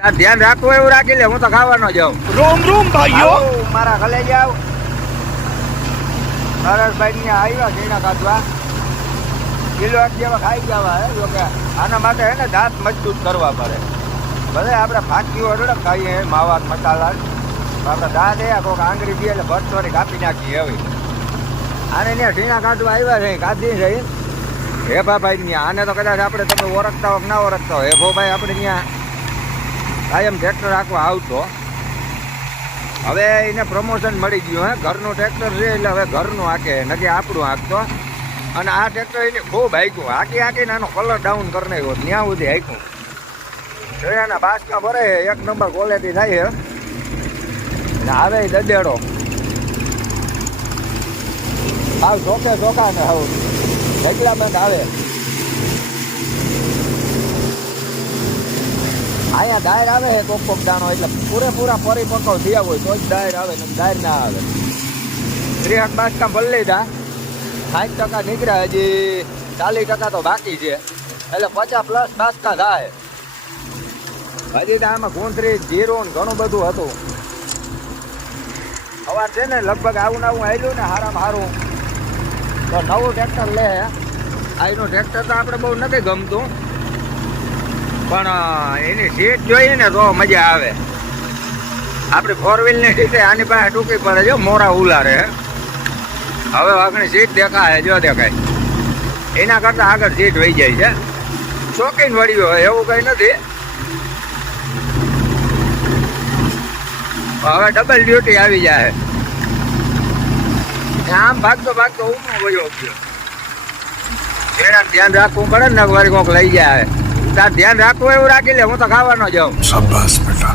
ધ્યાન રાખવું એવું રાખી લે, હું તો ખાવાનો જાઉં. રોમ રોમ ભાઈઓ. મારા ઘરે જાવ. નરેશભાઈ ને આવ્યા ઝીણા કાઢવા, કિલો જેવા ખાઈ જવા. હે જો કે આના માટે હે ને દાંત મજબૂત કરવા પડે. ભલે આપણે ફાંકીઓ અડડક ખાઈએ માવા મસાલા, આપણે દાંત એ કોઈક આંગળી દે એટલે ભરતવારી કાપી નાખીએ. હવે આને ત્યાં ઝીણા કાઢવા આવ્યા છે, કાઢી છે હેભાભાઈ ત્યાં. આને તો કદાચ આપણે તમે ઓળખતા હો કે ના ઓળખતા હો, હેભોભાઈ આપણે ત્યાં કાયમ ટ્રેક્ટર રાખવા આવતો. હવે એને પ્રમોશન મળી ગયું. હે ઘરનું ટ્રેક્ટર છે એટલે હવે ઘરનું હાકે, નથી આપણું હાંકતો. અને આ ટ્રેક્ટર એને ખૂબ હાંક્યું, હાંકીને આનો કલર ડાઉન કરી નાખ્યો, ત્યાં સુધી હાંક્યું. જોયાના બાસમાં ભરે, એક નંબર ક્વોલિટી થાય છે. અને આવે દડેડો હાવ ચોકે ચોકા ને હાવ રેગ્યુલર આવે. અહીંયા ડાયર આવે છે કોક દાણો, એટલે પૂરેપૂરા પરિપક્વ થયા હોય તો જ ડાયર આવે, ને ડાયર ના આવે. 30 બાસકા ભરી લીધા, 60% નીકળ્યા, હજી 40% તો બાકી છે, એટલે 50+ બાસકા થાય. હજી તો આમાં ગુંથરી જીરું ઘણું બધું હતું. સવાર છે ને લગભગ આવું આવેલું ને હારામાં સારું તો નવું ટ્રેક્ટર લે. આનું ટ્રેક્ટર તો આપણે બહુ નથી ગમતું, પણ એની સીટ જોઈએ ને તો મજા આવે. આપણી 4-wheelની સીટે આની પાસે ટૂંકી પડે, જો મોરા ઉલારે. હવે આગળ સીટ દેખાય, જો દેખાય, એના કરતાં આગળ સીટ વહી જાય છે. શોખીન વળ્યું હોય એવું કંઈ નથી. હવે ડબલ ડ્યુટી આવી જાય. આમ ભાગતો ઊંઘો વયો ગયો. એના ધ્યાન રાખવું પડે ને, વારી કોક લઈ જાય. તાર ધ્યાન રાખવું એવું રાખી લે, હું તો ખાવાનો જાઉં. શાબાશ બેટા.